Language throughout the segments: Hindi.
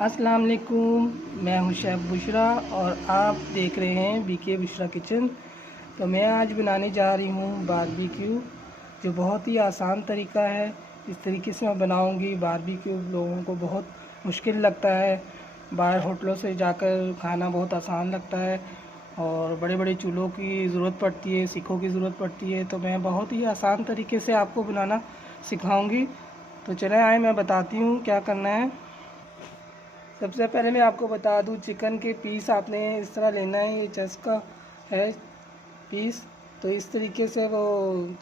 अस्सलाम वालेकुम। मैं हूं शेफ़ बुशरा और आप देख रहे हैं बीके बुशरा किचन। तो मैं आज बनाने जा रही हूं बारबेक्यू, जो बहुत ही आसान तरीका है। इस तरीके से मैं बनाऊंगी। बारबेक्यू लोगों को बहुत मुश्किल लगता है, बाहर होटलों से जाकर खाना बहुत आसान लगता है और बड़े बड़े चूल्हों की ज़रूरत पड़ती है, सीखों की ज़रूरत पड़ती है। तो मैं बहुत ही आसान तरीके से आपको बनाना सिखाऊंगी। तो चलें आए, मैं बताती हूँ क्या करना है। सबसे पहले मैं आपको बता दूं, चिकन के पीस आपने इस तरह लेना है। ये चेस्ट का है पीस, तो इस तरीके से वो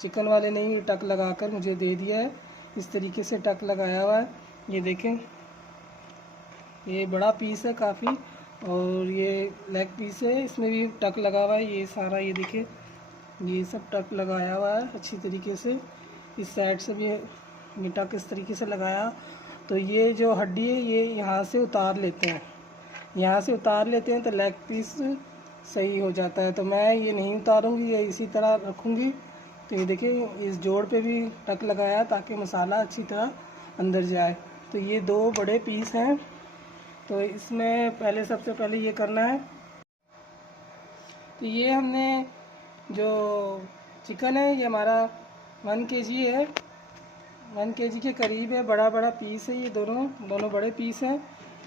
चिकन वाले ने ही टक लगाकर मुझे दे दिया है। इस तरीके से टक लगाया हुआ है। ये देखें, ये बड़ा पीस है काफ़ी, और ये लेग पीस है, इसमें भी टक लगा हुआ है। ये सारा ये देखिए, ये सब टक लगाया हुआ है अच्छी तरीके से। इस साइड से भी ये टक इस तरीके से लगाया। तो ये जो हड्डी है ये यहाँ से उतार लेते हैं, यहाँ से उतार लेते हैं तो लेग पीस सही हो जाता है। तो मैं ये नहीं उतारूंगी, ये इसी तरह रखूंगी। तो ये देखिए, इस जोड़ पे भी टक लगाया ताकि मसाला अच्छी तरह अंदर जाए। तो ये दो बड़े पीस हैं। तो इसमें पहले सबसे पहले ये करना है। तो ये हमने जो चिकन है ये हमारा 1 kg है, 1 kg के करीब है। बड़ा बड़ा पीस है, ये दोनों दोनों बड़े पीस हैं।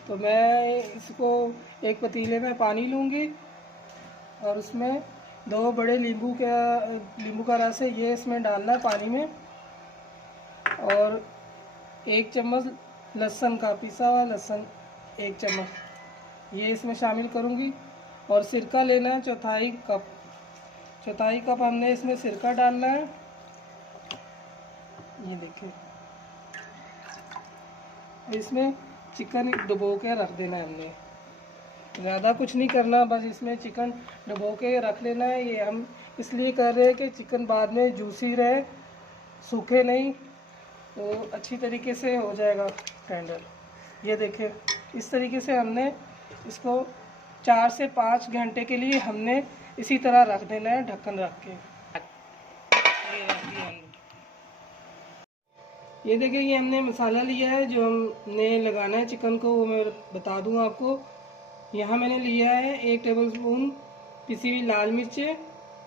तो मैं इसको एक पतीले में पानी लूँगी और उसमें 2 बड़े नींबू का रस है, ये इसमें डालना है पानी में। और 1 चम्मच लहसुन का पिसा हुआ लहसुन, 1 चम्मच ये इसमें शामिल करूँगी। और सिरका लेना है चौथाई कप हमने इसमें सिरका डालना है। ये देखिए, इसमें चिकन डुबो के रख देना है हमने। ज़्यादा कुछ नहीं करना, बस इसमें चिकन डुबो के रख लेना है। ये हम इसलिए कर रहे हैं कि चिकन बाद में जूसी रहे, सूखे नहीं, तो अच्छी तरीके से हो जाएगा टेंडर। ये देखिए, इस तरीके से हमने इसको 4 से 5 घंटे के लिए हमने इसी तरह रख देना है, ढक्कन रख के। ये रख दिया हमने। ये देखिए, ये हमने मसाला लिया है जो हमने लगाना है चिकन को, वो मैं बता दूँ आपको। यहाँ मैंने लिया है 1 टेबलस्पून पिसी हुई लाल मिर्चें,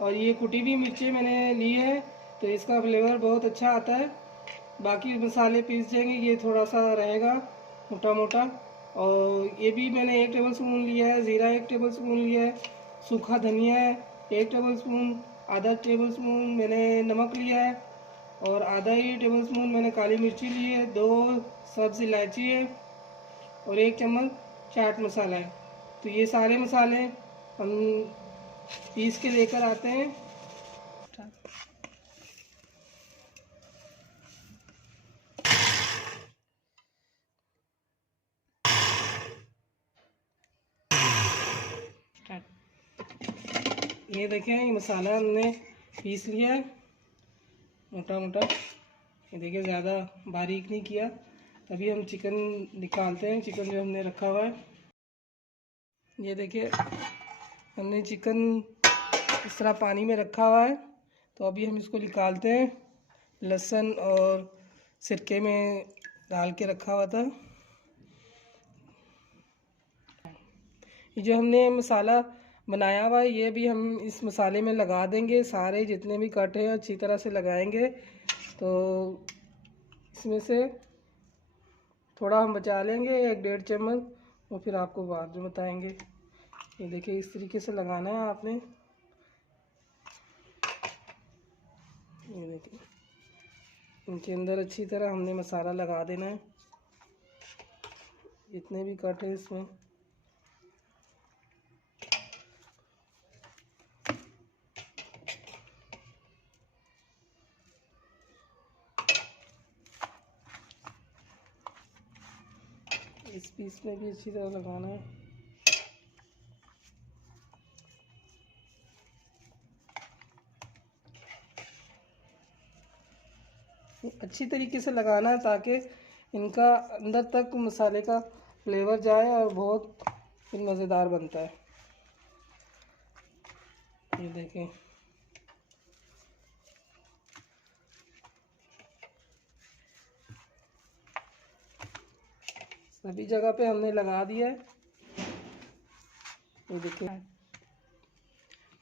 और ये कुटी हुई मिर्चें मैंने ली है, तो इसका फ्लेवर बहुत अच्छा आता है। बाकी मसाले पीस जाएंगे, ये थोड़ा सा रहेगा मोटा मोटा। और ये भी मैंने 1 टेबलस्पून लिया है ज़ीरा, 1 टेबलस्पून लिया है सूखा धनिया है 1 टेबलस्पून, आधा टेबलस्पून मैंने नमक लिया है, और आधा ही टेबलस्पून मैंने काली मिर्ची ली है, 2 सब्ज़ इलायची है, और 1 चम्मच चाट मसाला है। तो ये सारे मसाले हम पीस के लेकर आते हैं। ये देखें, ये मसाला हमने पीस लिया है मोटा मोटा। ये देखिए, ज़्यादा बारीक नहीं किया। तभी हम चिकन निकालते हैं, चिकन जो हमने रखा हुआ है। ये देखिए, हमने चिकन इस तरह पानी में रखा हुआ है। तो अभी हम इसको निकालते हैं। लहसुन और सिरके में डाल के रखा हुआ था। ये जो हमने मसाला बनाया हुआ है, ये भी हम इस मसाले में लगा देंगे। सारे जितने भी कट हैं अच्छी तरह से लगाएंगे। तो इसमें से थोड़ा हम बचा लेंगे, 1-1.5 चम्मच, और फिर आपको बाद में बताएंगे। ये देखिए, इस तरीके से लगाना है आपने। ये देखिए, इनके अंदर अच्छी तरह हमने मसाला लगा देना है, जितने भी कट है इसमें। इस पीस में भी अच्छी तरह लगाना है। अच्छी तरीके से लगाना है ताकि इनका अंदर तक मसाले का फ्लेवर जाए और बहुत मज़ेदार बनता है। ये देखें, सभी जगह पे हमने लगा दिया है। ये देखिए,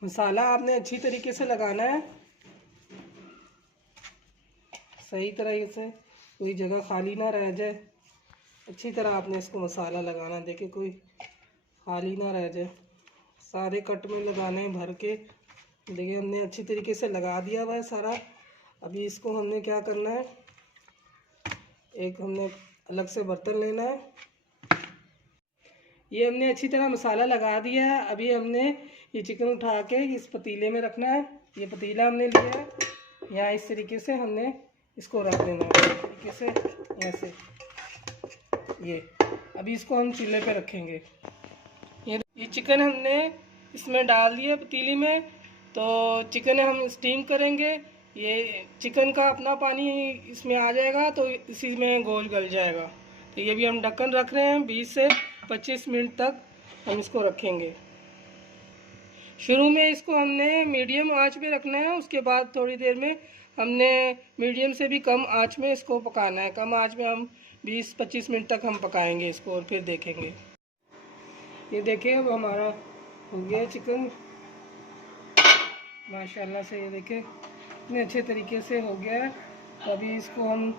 मसाला आपने अच्छी तरीके से लगाना है, सही तरह से, कोई जगह खाली ना रह जाए। अच्छी तरह आपने इसको मसाला लगाना है। देखिए कोई खाली ना रह जाए, सारे कट में लगाने हैं भर के। देखिए हमने अच्छी तरीके से लगा दिया हुआ है सारा। अभी इसको हमने क्या करना है, एक हमने अलग से बर्तन लेना है। ये हमने अच्छी तरह मसाला लगा दिया है। अभी हमने ये चिकन उठा के इस पतीले में रखना है। ये पतीला हमने लिया है, यहाँ इस तरीके से हमने इसको रख देना है, इस तरीके से ऐसे। ये अभी इसको हम चूल्हे पे रखेंगे। ये चिकन हमने इसमें डाल दिया पतीली में, तो चिकन हम स्टीम करेंगे। ये चिकन का अपना पानी इसमें आ जाएगा, तो इसी में गोश्त गल जाएगा। तो ये भी हम ढक्कन रख रहे हैं, 20 से 25 मिनट तक हम इसको रखेंगे। शुरू में इसको हमने मीडियम आंच पे रखना है, उसके बाद थोड़ी देर में हमने मीडियम से भी कम आंच में इसको पकाना है। कम आंच में हम 20-25 मिनट तक हम पकाएंगे इसको और फिर देखेंगे। ये देखिए अब हमारा हो गया चिकन माशाल्लाह से। ये देखिए इतने अच्छे तरीके से हो गया है। अभी इसको हम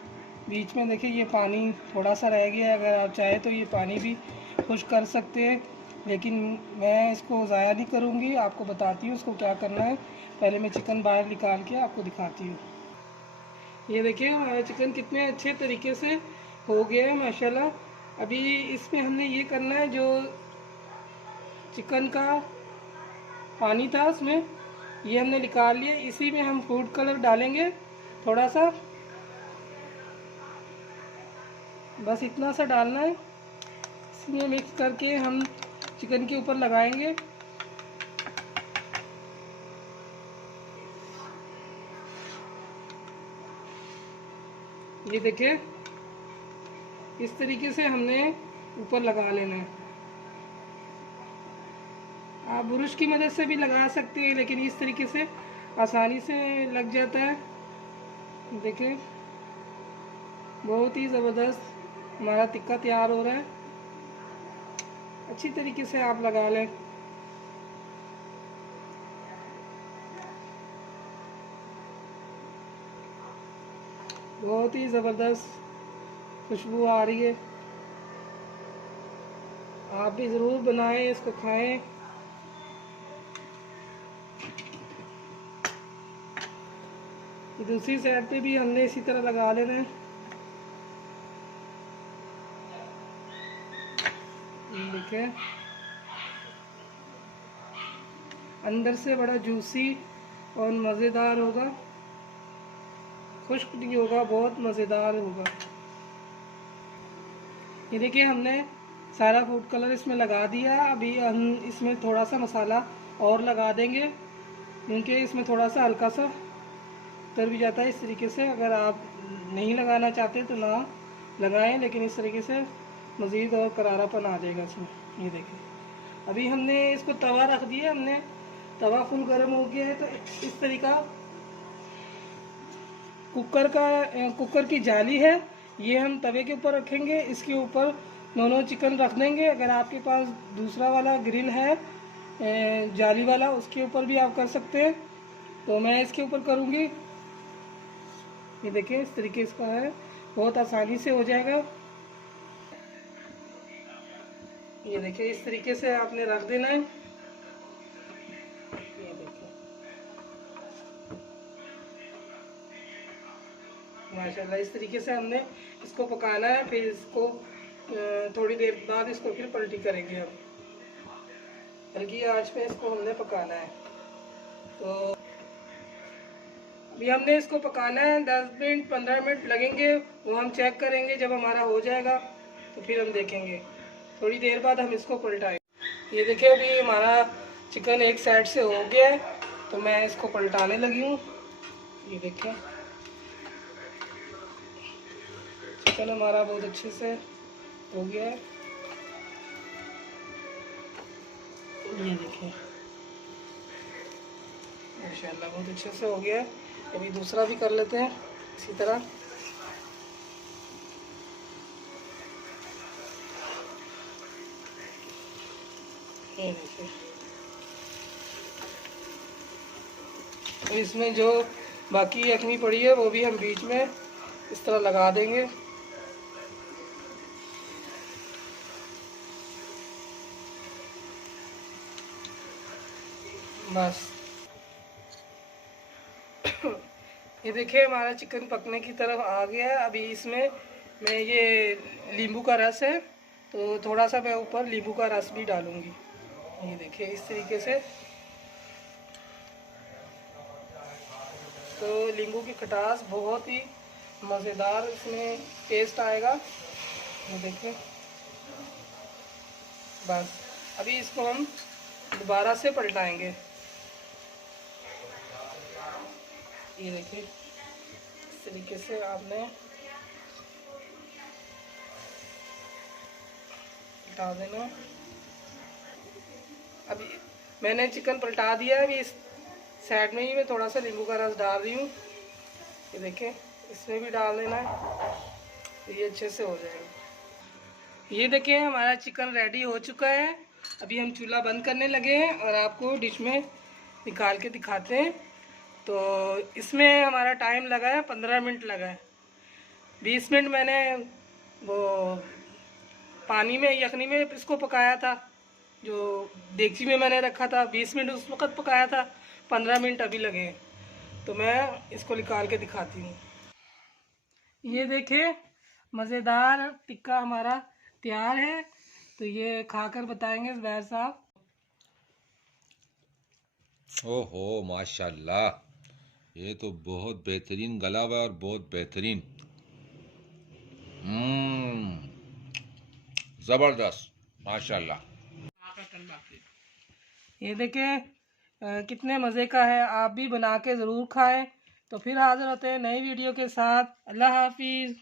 बीच में देखिए ये पानी थोड़ा सा रह गया है, अगर आप चाहे तो ये पानी भी खुश कर सकते हैं, लेकिन मैं इसको ज़ाया नहीं करूँगी। आपको बताती हूँ इसको क्या करना है। पहले मैं चिकन बाहर निकाल के आपको दिखाती हूँ। ये देखिए हमारा चिकन कितने अच्छे तरीके से हो गया है माशाल्लाह। अभी इसमें हमने ये करना है, जो चिकन का पानी था उसमें ये हमने निकाल लिया। इसी में हम फूड कलर डालेंगे थोड़ा सा, बस इतना सा डालना है। इसमें मिक्स करके हम चिकन के ऊपर लगाएंगे। ये देखिए इस तरीके से हमने ऊपर लगा लेना है। आप ब्रश की मदद से भी लगा सकते हैं, लेकिन इस तरीके से आसानी से लग जाता है। देखिए बहुत ही ज़बरदस्त हमारा टिक्का तैयार हो रहा है। अच्छी तरीके से आप लगा लें। बहुत ही ज़बरदस्त खुशबू आ रही है। आप भी ज़रूर बनाएं, इसको खाएं। दूसरी साइड पे भी हमने इसी तरह लगा लेना है। देखिए अंदर से बड़ा जूसी और मज़ेदार होगा, खुश्क नहीं होगा, बहुत मज़ेदार होगा। ये देखिए हमने सारा फूड कलर इसमें लगा दिया। अभी हम इसमें थोड़ा सा मसाला और लगा देंगे, क्योंकि इसमें थोड़ा सा हल्का सा उतर भी जाता है। इस तरीके से अगर आप नहीं लगाना चाहते तो ना लगाएं, लेकिन इस तरीके से मज़ीद और करारापन आ जाएगा इसमें। ये देखिए अभी हमने इसको तवा रख दिया, हमने तवा फुल गर्म हो गया है। तो इस तरीका कुकर की जाली है, ये हम तवे के ऊपर रखेंगे। इसके ऊपर दोनों चिकन रख देंगे। अगर आपके पास दूसरा वाला ग्रिल है जाली वाला, उसके ऊपर भी आप कर सकते हैं, तो मैं इसके ऊपर करूँगी। ये देखिए इस तरीके इसका है, बहुत आसानी से हो जाएगा। ये देखिए इस तरीके से आपने रख देना है। ये देखिए माशाल्लाह इस तरीके से हमने इसको पकाना है। फिर इसको थोड़ी देर बाद इसको फिर पलटी करेंगे। हम हल्की आंच पे इसको हमने पकाना है। तो अभी हमने इसको पकाना है 10 मिनट 15 मिनट लगेंगे, वो हम चेक करेंगे। जब हमारा हो जाएगा तो फिर हम देखेंगे, थोड़ी देर बाद हम इसको पलटाएंगे। ये देखिए अभी हमारा चिकन एक साइड से हो गया है, तो मैं इसको पलटाने लगी हूँ। ये देखिए चिकन हमारा बहुत अच्छे से हो गया है। ये देखिए माशाल्लाह बहुत अच्छे से हो गया है। अभी दूसरा भी कर लेते हैं इसी तरह। ये देखिए, तो इसमें जो बाकी यखनी पड़ी है वो भी हम बीच में इस तरह लगा देंगे। बस ये देखिए हमारा चिकन पकने की तरफ आ गया है। अभी इसमें मैं ये नींबू का रस है, तो थोड़ा सा मैं ऊपर नींबू का रस भी डालूंगी। ये देखिए इस तरीके से, तो नींबू की खटास बहुत ही मज़ेदार इसमें टेस्ट आएगा। ये देखिए, बस अभी इसको हम दोबारा से पलटाएंगे। ये देखिए इस तरीके से आपने पलटा देना। अभी मैंने चिकन पलटा दिया है। अभी इस साइड में ही मैं थोड़ा सा नींबू का रस डाल रही हूँ। ये देखें, इसमें भी डाल देना है, तो ये अच्छे से हो जाएगा। ये देखिए हमारा चिकन रेडी हो चुका है। अभी हम चूल्हा बंद करने लगे हैं और आपको डिश में निकाल के दिखाते हैं। तो इसमें हमारा टाइम लगा है 15 मिनट लगा है। 20 मिनट मैंने वो पानी में यखनी में इसको पकाया था, जो देगची में मैंने रखा था। 20 मिनट उस वक़्त पकाया था, 15 मिनट अभी लगे हैं। तो मैं इसको निकाल के दिखाती हूँ। ये देखिए मज़ेदार टिक्का हमारा तैयार है। तो ये खाकर बताएंगे ज़ुबैर साहब। ओहो माशाल्लाह, ये तो बहुत बेहतरीन गला हुआ है और बहुत बेहतरीन। जबरदस्त माशाल्लाह। ये देखिए कितने मज़े का है। आप भी बना के ज़रूर खाएं। तो फिर हाज़िर होते हैं नई वीडियो के साथ। अल्लाह हाफिज़।